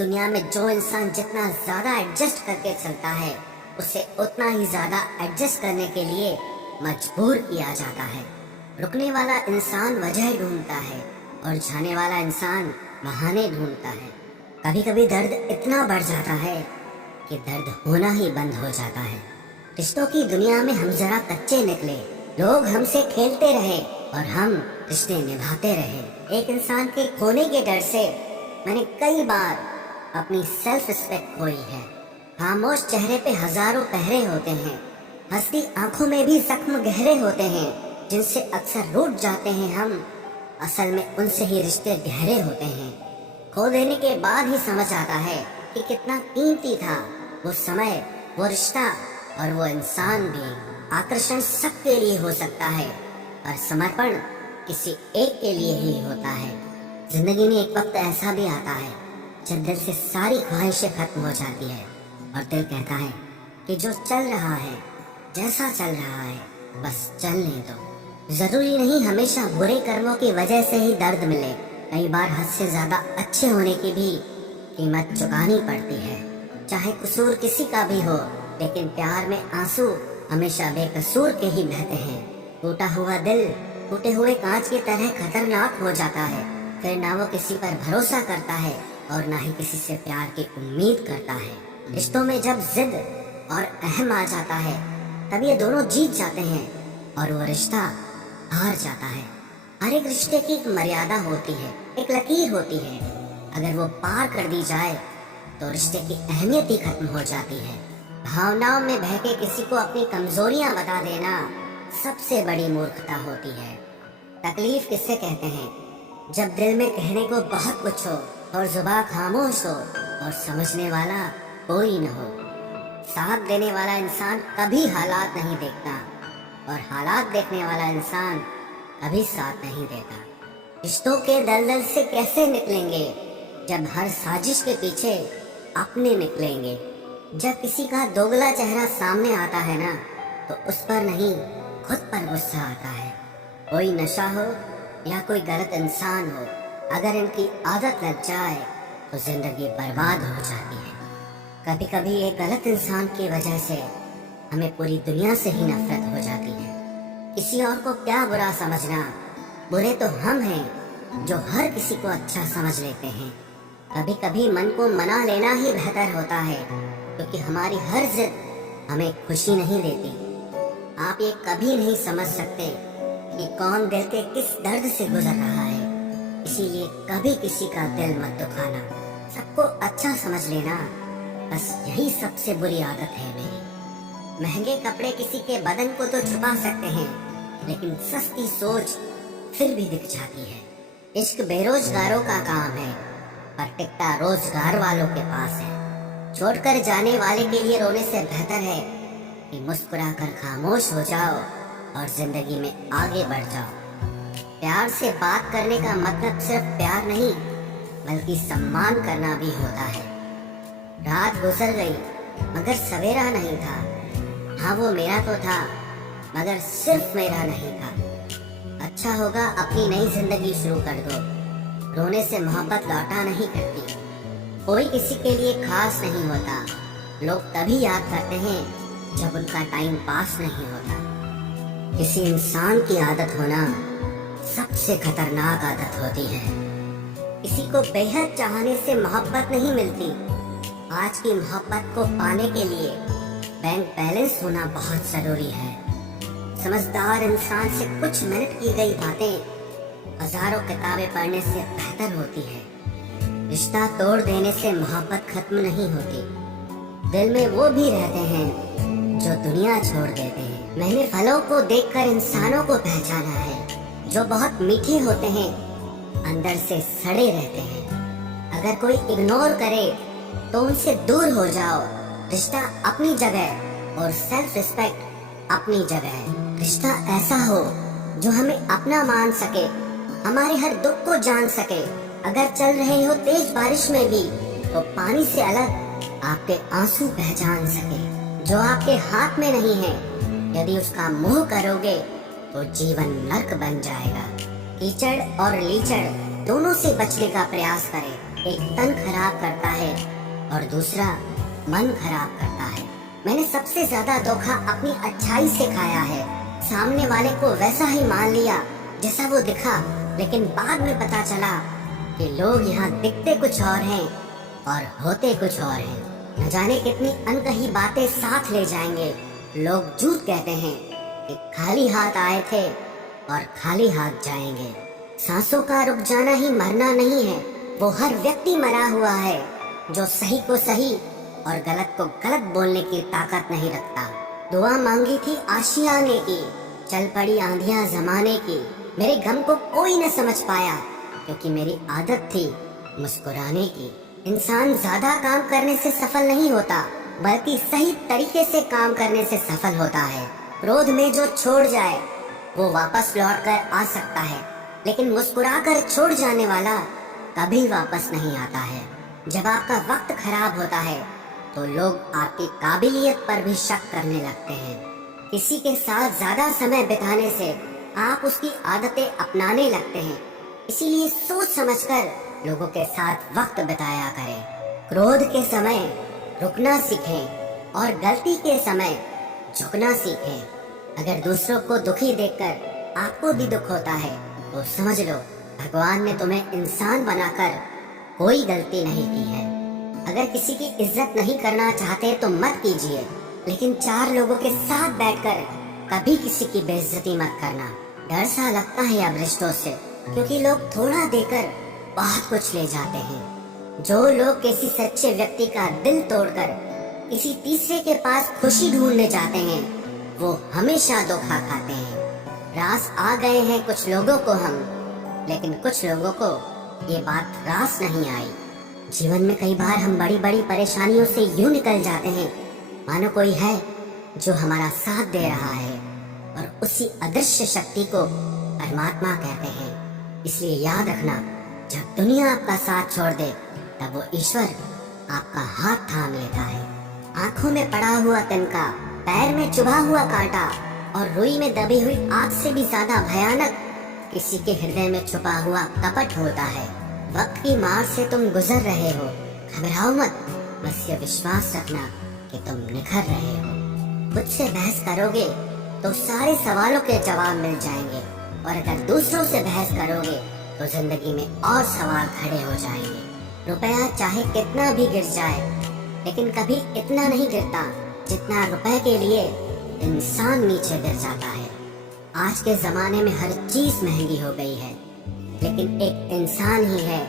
दुनिया में जो इंसान जितना ज्यादा एडजस्ट करके चलता है, उसे उतना ही ज्यादा एडजस्ट करने के लिए मजबूर किया जाता है। रुकने वाला इंसान वजह ढूंढता है और जाने वाला इंसान बहाने ढूंढता है। कभी कभी दर्द इतना बढ़ जाता है कि दर्द होना ही बंद हो जाता है। रिश्तों की दुनिया में हम जरा कच्चे निकले, लोग हमसे खेलते रहे और हम रिश्ते निभाते रहे। एक इंसान के खोने के डर से मैंने कई बार अपनी सेल्फ रिस्पेक्ट खोई है। खामोश चेहरे पे हजारों पहरे होते हैं, हंसती आंखों में भी जख्म गहरे होते हैं, जिनसे अक्सर रूठ जाते हैं हम। असल में उनसे ही रिश्ते गहरे होते हैं। खो देने के बाद ही समझ आता है कि कितना कीमती था वो समय, वो रिश्ता और वो इंसान भी। आकर्षण सबके लिए हो सकता है और समर्पण किसी एक के लिए ही होता है। जिंदगी में एक वक्त ऐसा भी आता है जब दिल से सारी ख्वाहिशें खत्म हो जाती है और दिल कहता है कि जो चल रहा है, जैसा चल रहा है, बस चलने दो। जरूरी नहीं हमेशा बुरे कर्मों की वजह से ही दर्द मिले। कई बार हद से ज्यादा अच्छे होने की भी कीमत चुकानी पड़ती है। चाहे कसूर किसी का भी हो, लेकिन प्यार में आंसू हमेशा बेकसूर के ही बहते हैं। टूटा हुआ दिल टूटे हुए कांच की तरह खतरनाक हो जाता है। फिर ना वो किसी पर भरोसा करता है और ना ही किसी से प्यार की उम्मीद करता है। रिश्तों में जब जिद और अहम आ जाता है, तब ये दोनों जीत जाते हैं और वो रिश्ता हार जाता है। हर एक रिश्ते की एक मर्यादा होती है, एक लकीर होती है। अगर वो पार कर दी जाए तो रिश्ते की अहमियत ही खत्म हो जाती है। भावनाओं में बहके किसी को अपनी कमजोरियां बता देना सबसे बड़ी मूर्खता होती है। तकलीफ किससे कहते हैं? जब दिल में कहने को बहुत कुछ हो और जुबान खामोश हो और समझने वाला कोई न हो। साथ देने वाला इंसान कभी हालात नहीं देखता और हालात देखने वाला इंसान कभी साथ नहीं देता। रिश्तों के दलदल से कैसे निकलेंगे जब हर साजिश के पीछे अपने निकलेंगे। जब किसी का दोगला चेहरा सामने आता है ना, तो उस पर नहीं खुद पर गुस्सा आता है। कोई नशा हो या कोई गलत इंसान हो, अगर इनकी आदत लग जाए तो जिंदगी बर्बाद हो जाती है। कभी कभी एक गलत इंसान की वजह से हमें पूरी दुनिया से ही नफरत हो जाती है। किसी और को क्या बुरा समझना, बुरे तो हम हैं जो हर किसी को अच्छा समझ लेते हैं। कभी कभी मन को मना लेना ही बेहतर होता है, क्योंकि हमारी हर जिद हमें खुशी नहीं देती। आप ये कभी नहीं समझ सकते कि कौन दिल के किस दर्द से गुजर रहा है, इसीलिए कभी किसी का दिल मत दुखाना। सबको अच्छा समझ लेना, बस यही सबसे बुरी आदत है मेरी। महंगे कपड़े किसी के बदन को तो छुपा सकते हैं, लेकिन सस्ती सोच फिर भी दिख जाती है। इश्क बेरोजगारों का काम है, पर टिकता रोजगार वालों के पास है। छोड़कर जाने वाले के लिए रोने से बेहतर है कि मुस्कुरा कर खामोश हो जाओ और जिंदगी में आगे बढ़ जाओ। प्यार से बात करने का मतलब सिर्फ प्यार नहीं, बल्कि सम्मान करना भी होता है। रात गुजर गई मगर सवेरा नहीं था। हाँ, वो मेरा तो था, मगर सिर्फ मेरा नहीं था। अच्छा होगा अपनी नई जिंदगी शुरू कर दो। रोने से मोहब्बत लौटा नहीं करती। कोई किसी के लिए खास नहीं होता। लोग तभी याद करते हैं जब उनका टाइम पास नहीं होता। किसी इंसान की आदत होना सबसे खतरनाक आदत होती है। किसी को बेहद चाहने से मोहब्बत नहीं मिलती। आज की मोहब्बत को पाने के लिए बैंक बैलेंस होना बहुत जरूरी है। समझदार इंसान से कुछ मिनट की गई बातें हजारों किताबें पढ़ने से बेहतर होती है। रिश्ता तोड़ देने से मोहब्बत खत्म नहीं होती। दिल में वो भी रहते हैं जो दुनिया छोड़ देते हैं। मैंने फलों को देखकर इंसानों को पहचाना है, जो बहुत मीठे होते हैं, अंदर से सड़े रहते हैं। अगर कोई इग्नोर करे तो उनसे दूर हो जाओ। रिश्ता अपनी जगह और सेल्फ रिस्पेक्ट अपनी जगह। रिश्ता ऐसा हो जो हमें अपना मान सके, हमारे हर दुख को जान सके। अगर चल रहे हो तेज बारिश में भी, तो पानी से अलग आपके आंसू पहचान सके। जो आपके हाथ में नहीं है, यदि उसका मोह करोगे तो जीवन नर्क बन जाएगा। कीचड़ और लीचड़ दोनों से बचने का प्रयास करें। एक तन खराब करता है और दूसरा मन खराब करता है। मैंने सबसे ज्यादा धोखा अपनी अच्छाई से खाया है। सामने वाले को वैसा ही मान लिया जैसा वो दिखा, लेकिन बाद में पता चला कि लोग यहाँ दिखते कुछ और हैं और होते कुछ और हैं। न जाने कितनी अनकही बातें साथ ले जाएंगे। लोग झूठ कहते हैं कि खाली हाथ आए थे और खाली हाथ जाएंगे। सांसों का रुक जाना ही मरना नहीं है, वो हर व्यक्ति मरा हुआ है जो सही को सही और गलत को गलत बोलने की ताकत नहीं रखता। दुआ मांगी थी आशियाने की, चल पड़ी आंधियां जमाने की। मेरे गम को कोई न समझ पाया क्योंकि मेरी आदत थी मुस्कुराने की। इंसान ज्यादा काम करने से सफल नहीं होता, बल्कि सही तरीके से काम करने से सफल होता है। क्रोध में जो छोड़ जाए वो वापस लौट कर आ सकता है, लेकिन मुस्कुराकर छोड़ जाने वाला कभी वापस नहीं आता है। जब आपका वक्त खराब होता है तो लोग आपकी काबिलियत पर भी शक करने लगते हैं। किसी के साथ ज्यादा समय बिताने से आप उसकी आदतें अपनाने लगते हैं, इसीलिए सोच समझकर लोगों के साथ वक्त बिताया करें। क्रोध के समय रुकना सीखें और गलती के समय झुकना सीखें। अगर दूसरों को दुखी देखकर आपको भी दुख होता है तो समझ लो भगवान ने तुम्हें इंसान बनाकर कोई गलती नहीं की है। अगर किसी की इज्जत नहीं करना चाहते तो मत कीजिए, लेकिन चार लोगों के साथ बैठकर कभी किसी की बेइज्जती मत करना। डर सा लगता है अब रिश्तों से, क्योंकि लोग थोड़ा देकर बहुत कुछ ले जाते हैं। जो लोग किसी सच्चे व्यक्ति का दिल तोड़कर किसी तीसरे के पास खुशी ढूंढने जाते हैं वो हमेशा धोखा खाते हैं। रास आ गए हैं कुछ लोगों को हम, लेकिन कुछ लोगों को ये बात रास नहीं आई। जीवन में कई बार हम बड़ी बड़ी परेशानियों से यूं निकल जाते हैं मानो कोई है जो हमारा साथ दे रहा है, और उसी अदृश्य शक्ति को परमात्मा कहते हैं। इसलिए याद रखना, जब दुनिया आपका साथ छोड़ दे तब वो ईश्वर आपका हाथ थाम लेता है। आंखों में पड़ा हुआ तिनका, पैर में चुभा हुआ कांटा और रुई में दबी हुई आग से भी ज्यादा भयानक किसी के हृदय में छुपा हुआ कपट होता है। वक्त की मार से तुम गुजर रहे हो, घबराओ मत, बस ये विश्वास रखना कि तुम निखर रहे हो। खुद से बहस करोगे तो सारे सवालों के जवाब मिल जाएंगे, और अगर दूसरों से बहस करोगे तो जिंदगी में और सवाल खड़े हो जाएंगे। रुपया चाहे कितना भी गिर जाए, लेकिन कभी इतना नहीं गिरता जितना रुपए के लिए इंसान नीचे गिर जाता है। आज के जमाने में हर चीज महंगी हो गई है, लेकिन एक इंसान ही है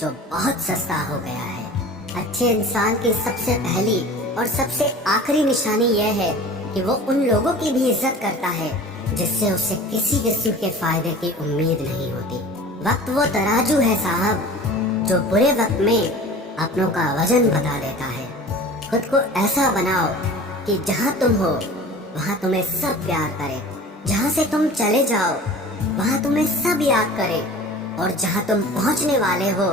जो बहुत सस्ता हो गया है। अच्छे इंसान की सबसे पहली और सबसे आखिरी निशानी यह है कि वो उन लोगों की भी इज्जत करता है जिससे उसे किसी किस्म के फायदे की उम्मीद नहीं होती। वक्त वो तराजू है साहब, जो बुरे वक्त में अपनों का वजन बता देता है। खुद को ऐसा बनाओ कि जहाँ तुम हो वहाँ तुम्हें सब प्यार करे, जहाँ से तुम चले जाओ वहाँ तुम्हें सब याद करे, और जहाँ तुम पहुँचने वाले हो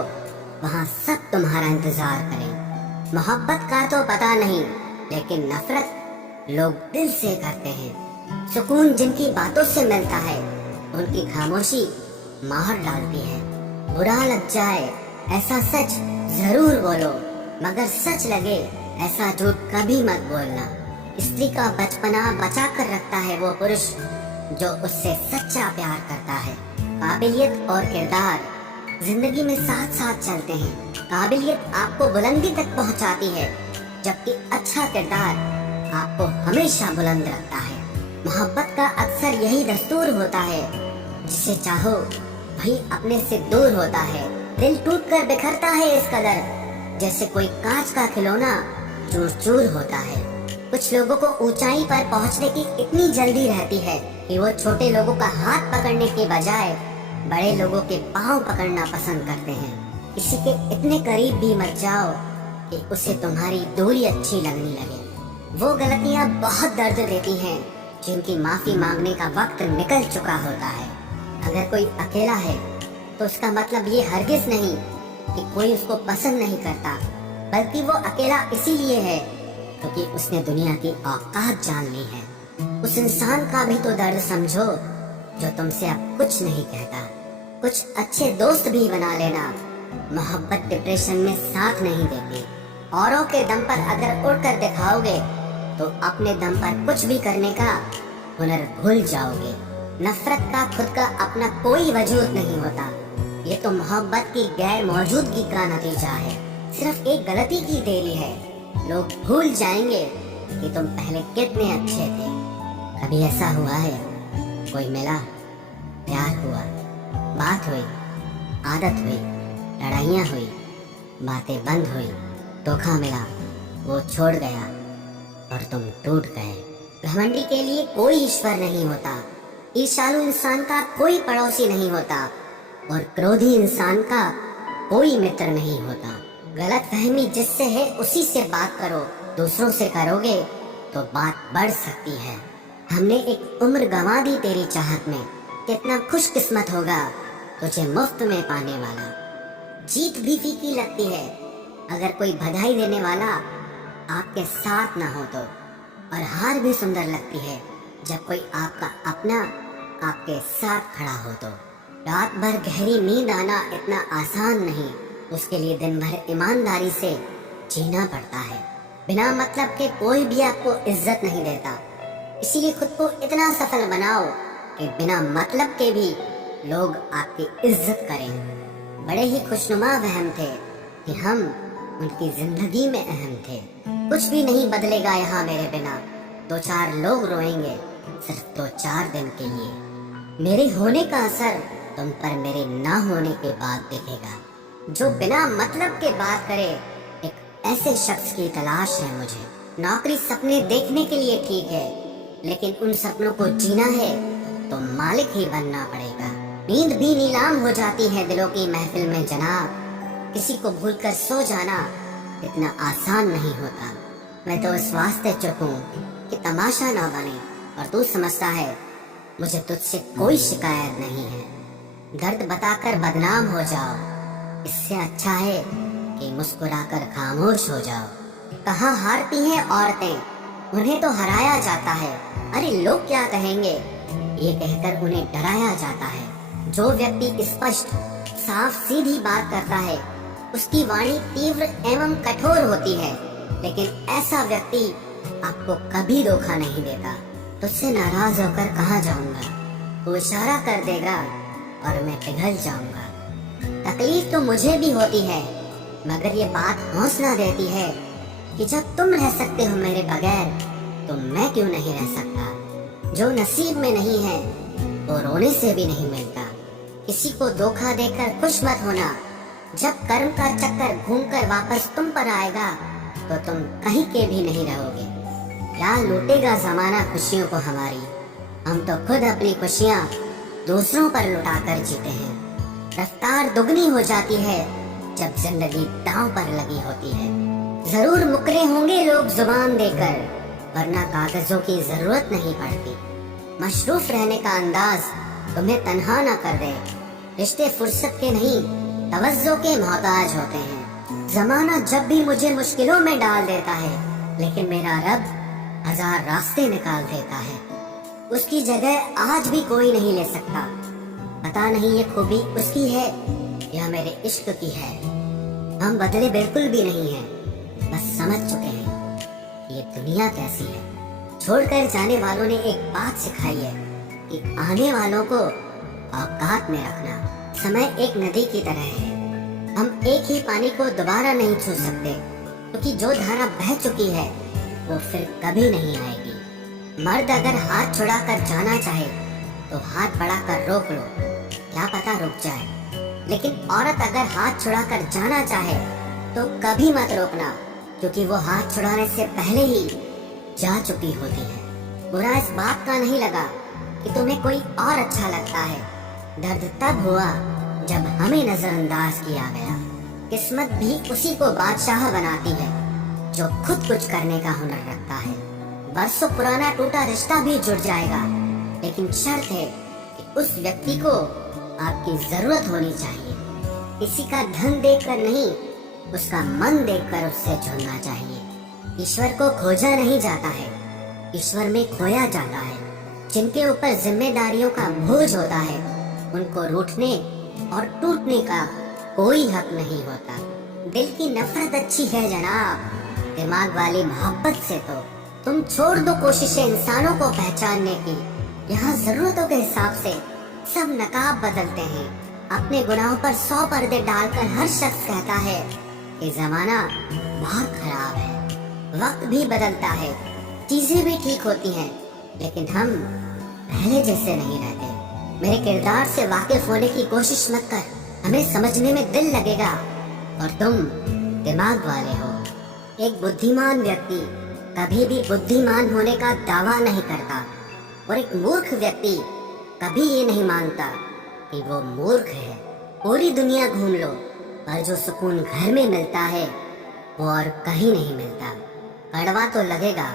वहाँ सब तुम्हारा इंतजार करें। मोहब्बत का तो पता नहीं, लेकिन नफरत लोग दिल से करते हैं। सुकून जिनकी बातों से मिलता है उनकी खामोशी मार डालती है। बुरा लग जाए ऐसा सच जरूर बोलो, मगर सच लगे ऐसा झूठ कभी मत बोलना। स्त्री का बचपना बचा कर रखता है वो पुरुष जो उससे सच्चा प्यार करता है। काबिलियत और किरदार जिंदगी में साथ साथ चलते हैं। काबिलियत आपको बुलंदी तक पहुंचाती है, जबकि अच्छा किरदार आपको हमेशा बुलंद रखता है। मोहब्बत का अक्सर यही दस्तूर होता है, जिसे चाहो वही अपने से दूर होता है। दिल टूट कर बिखरता है इस कदर, जैसे कोई कांच का खिलौना चूर चूर होता है। कुछ लोगों को ऊंचाई पर पहुंचने की इतनी जल्दी रहती है कि वो छोटे लोगों का हाथ पकड़ने के बजाय बड़े लोगों के पांव पकड़ना पसंद करते हैं। किसी के इतने करीब भी मत जाओ कि उसे तुम्हारी दूरी अच्छी लगने लगे। वो गलतियां बहुत दर्द देती हैं जिनकी माफी मांगने का वक्त निकल चुका होता है। अगर कोई अकेला है तो उसका मतलब ये हरगिज नहीं कि कोई उसको पसंद नहीं करता, बल्कि वो अकेला इसीलिए है क्योंकि उसने दुनिया की औकात जान ली है। उस इंसान का भी तो दर्द समझो जो तुमसे अब कुछ नहीं कहता। कुछ अच्छे दोस्त भी बना लेना, मोहब्बत डिप्रेशन में साथ नहीं देती। औरों के दम पर अगर उड़कर दिखाओगे तो अपने दम पर कुछ भी करने का हुनर भूल जाओगे। नफरत का खुद का अपना कोई वजूद नहीं होता। ये तो मोहब्बत की गैर मौजूदगी का नतीजा है। सिर्फ एक गलती की देरी है। लोग भूल जाएंगे कि तुम पहले कितने अच्छे थे। कभी ऐसा हुआ है, कोई मिला, प्यार हुआ, बात हुई, आदत हुई, लड़ाइयाँ हुई, बातें बंद हुई, धोखा मिला, वो छोड़ गया और तुम टूट गए। घमंडी के लिए कोई ईश्वर नहीं होता। ईर्ष्यालु इंसान का कोई पड़ोसी नहीं होता और क्रोधी इंसान का कोई मित्र नहीं होता। गलत फहमी जिससे है उसी से बात करो। दूसरों से करोगे तो बात बढ़ सकती है। हमने एक उम्र गंवा दी तेरी चाहत में। कितना खुशकिस्मत होगा तुझे मुफ्त में पाने वाला। जीत भी फीकी लगती है अगर कोई बधाई देने वाला आपके साथ ना हो तो, और हार भी सुंदर लगती है जब कोई आपका अपना आपके साथ खड़ा हो तो। रात भर गहरी नींद आना इतना आसान नहीं, उसके लिए दिन भर ईमानदारी से जीना पड़ता है। बिना मतलब के कोई भी आपको इज्जत नहीं देता, इसीलिए खुद को इतना सफल बनाओ कि बिना मतलब के भी लोग आपकी इज्जत करें। बड़े ही खुशनुमा वहम थे कि हम उनकी जिंदगी में अहम थे। कुछ भी नहीं बदलेगा यहाँ मेरे बिना। 2-4 लोग रोएंगे सिर्फ 2-4 दिन के लिए। मेरे होने का असर तुम पर मेरे ना होने के बाद दिखेगा। जो बिना मतलब के बात करे, एक ऐसे शख्स की तलाश है मुझे। नौकरी सपने देखने के लिए ठीक है, लेकिन उन सपनों को जीना है तो मालिक ही बनना पड़ेगा। नींद भी नीलाम हो जाती है दिलों की महफिल में जनाब। किसी को भूलकर सो जाना इतना आसान नहीं होता। मैं तो इस वास्ते चुप हूँ कि तमाशा ना बने, और तू समझता है मुझे तुझसे कोई शिकायत नहीं है। दर्द बताकर बदनाम हो जाओ, इससे अच्छा है कि मुस्कुराकर खामोश हो जाओ। कहाँ हारती हैं औरतें, उन्हें तो हराया जाता है। अरे लोग क्या कहेंगे, ये कहकर उन्हें डराया जाता है। जो व्यक्ति स्पष्ट साफ सीधी बात करता है उसकी वाणी तीव्र एवं कठोर होती है, लेकिन ऐसा व्यक्ति आपको कभी धोखा नहीं देता। तुझसे नाराज होकर कहाँ जाऊंगा, वो इशारा कर देगा और मैं पिघल जाऊंगा। तकलीफ तो मुझे भी होती है, मगर ये बात हौसला देती है कि जब तुम रह सकते हो मेरे बगैर तो मैं क्यों नहीं रह सकता। जो नसीब में नहीं है वो रोने से भी नहीं मिलता। किसी को धोखा देकर खुश मत होना। जब कर्म का चक्कर घूमकर वापस तुम पर आएगा तो तुम कहीं के भी नहीं रहोगे। क्या लूटेगा जमाना खुशियों को हमारी, हम तो खुद अपनी खुशियाँ दूसरों पर लुटाकर जीते हैं। रफ्तार दुगनी हो जाती है जब जिंदगी दांव पर लगी होती है। जरूर मुकरे होंगे लोग जुबान देकर, वरना कागजों की जरूरत नहीं पड़ती। मशरूफ रहने का अंदाज तुम्हें तन्हा न कर दे। रिश्ते फुर्सत के नहीं तवज्जो के मोहताज होते हैं। जमाना जब भी मुझे मुश्किलों में डाल देता है, लेकिन मेरा रब 1000 रास्ते निकाल देता है। उसकी जगह आज भी कोई नहीं ले सकता। पता नहीं ये खूबी उसकी है या मेरे इश्क की है। हम बदले बिल्कुल भी नहीं हैं, बस समझ चुके हैं कि ये दुनिया कैसी है। छोड़कर जाने वालों ने एक बात सिखाई है कि आने वालों को औकात में रखना। समय एक नदी की तरह है, हम एक ही पानी को दोबारा नहीं छू सकते, क्योंकि जो धारा बह चुकी है वो फिर कभी नहीं आएगी। मर्द अगर हाथ छुड़ाकर जाना चाहे तो हाथ बढ़ाकर रोक लो, क्या पता रुक जाए। लेकिन औरत अगर हाथ छुड़ाकर जाना चाहे तो कभी मत रोकना, क्योंकि वो हाथ छुड़ाने से पहले ही जा चुकी होती है। बुरा इस बात का नहीं लगा कि तुम्हें कोई और अच्छा लगता है। दर्द तब हुआ जब हमें नजरअंदाज किया गया। किस्मत भी उसी को बादशाह बनाती है जो खुद कुछ करने का हुनर रखता है। बरसों पुराना टूटा रिश्ता भी जुड़ जाएगा, लेकिन शर्त है कि उस व्यक्ति को आपकी जरूरत होनी चाहिए। किसी का धन देखकर नहीं, उसका मन देखकर उससे जुड़ना चाहिए। ईश्वर को खोजा नहीं जाता है, ईश्वर में खोया जाता है। जिनके ऊपर जिम्मेदारियों का बोझ होता है उनको रूठने और टूटने का कोई हक नहीं होता। दिल की नफरत अच्छी है जनाब, दिमाग वाली मोहब्बत से तो तुम छोड़ दो कोशिशें इंसानों को पहचानने की। यहाँ जरूरतों के हिसाब से सब नकाब बदलते हैं। अपने गुनाहों पर 100 पर्दे डालकर हर शख्स कहता है कि जमाना बहुत खराब है। वक्त भी बदलता है, चीजें भी ठीक होती हैं, लेकिन हम पहले जैसे नहीं रहते। मेरे किरदार से वाकिफ होने की कोशिश मत कर, हमें समझने में दिल लगेगा और तुम दिमाग वाले हो। एक बुद्धिमान व्यक्ति कभी भी बुद्धिमान होने का दावा नहीं करता और एक मूर्ख व्यक्ति कभी ये नहीं मानता कि वो मूर्ख है। पूरी दुनिया घूम लो, पर जो सुकून घर में मिलता है वो और कहीं नहीं मिलता। कड़वा तो लगेगा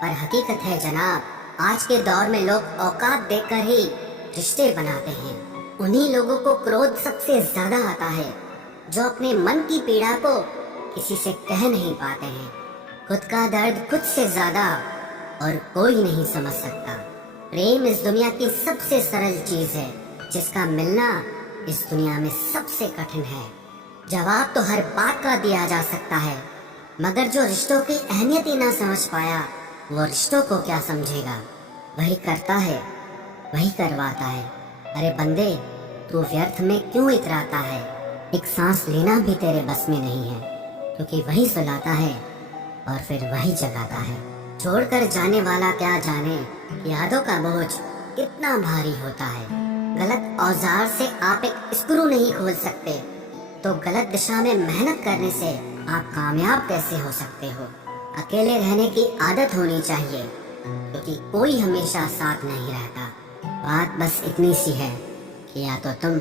पर हकीकत है जनाब, आज के दौर में लोग औकात देखकर ही रिश्ते बनाते हैं। उन्हीं लोगों को क्रोध सबसे ज्यादा आता है जो अपने मन की पीड़ा को किसी से कह नहीं पाते हैं। खुद का दर्द खुद से ज्यादा और कोई नहीं समझ सकता। प्रेम इस दुनिया की सबसे सरल चीज है, जिसका मिलना इस दुनिया में सबसे कठिन है। जवाब तो हर बात का दिया जा सकता है, मगर जो रिश्तों की अहमियत ही ना समझ पाया वो रिश्तों को क्या समझेगा। वही करता है वही करवाता है। अरे बंदे, तू व्यर्थ में क्यों इतराता है? एक सांस लेना भी तेरे बस में नहीं है, क्योंकि वही सुलाता है और फिर वही जगाता है। छोड़कर जाने वाला क्या जाने यादों का बोझ कितना भारी होता है। गलत औजार से आप एक स्क्रू नहीं खोल सकते, तो गलत दिशा में मेहनत करने से आप कामयाब कैसे हो सकते हो? अकेले रहने की आदत होनी चाहिए, क्योंकि कोई हमेशा साथ नहीं रहता। बात बस इतनी सी है कि या तो तुम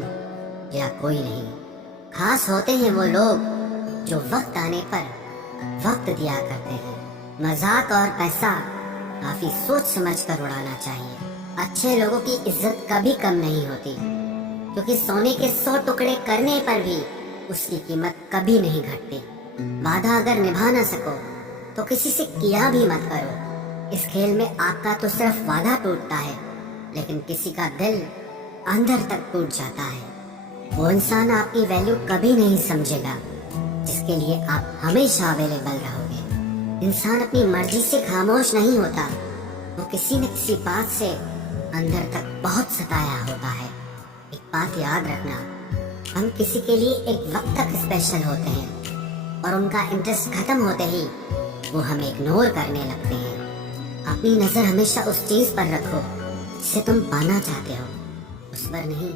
या कोई नहीं। खास होते हैं वो लोग जो वक्त आने पर वक्त दिया करते हैं। मजाक और पैसा काफी सोच समझ कर उड़ाना चाहिए। अच्छे लोगों की इज्जत कभी कम नहीं होती, क्योंकि सोने के 100 टुकड़े करने पर भी उसकी कीमत कभी नहीं घटती। वादा अगर निभा ना सको तो किसी से किया भी मत करो। इस खेल में आपका तो सिर्फ वादा टूटता है, लेकिन किसी का दिल अंदर तक टूट जाता है। वो इंसान आपकी वैल्यू कभी नहीं समझेगा जिसके लिए आप हमेशा अवेलेबल रहोगे। इंसान अपनी मर्जी से खामोश नहीं होता, वो किसी न किसी बात से अंदर तक बहुत सताया होता है। एक बात याद रखना, हम किसी के लिए एक वक्त तक स्पेशल होते हैं और उनका इंटरेस्ट खत्म होते ही वो हमें इग्नोर करने लगते हैं। अपनी नजर हमेशा उस चीज पर रखो जिसे तुम पाना चाहते हो, उस पर नहीं।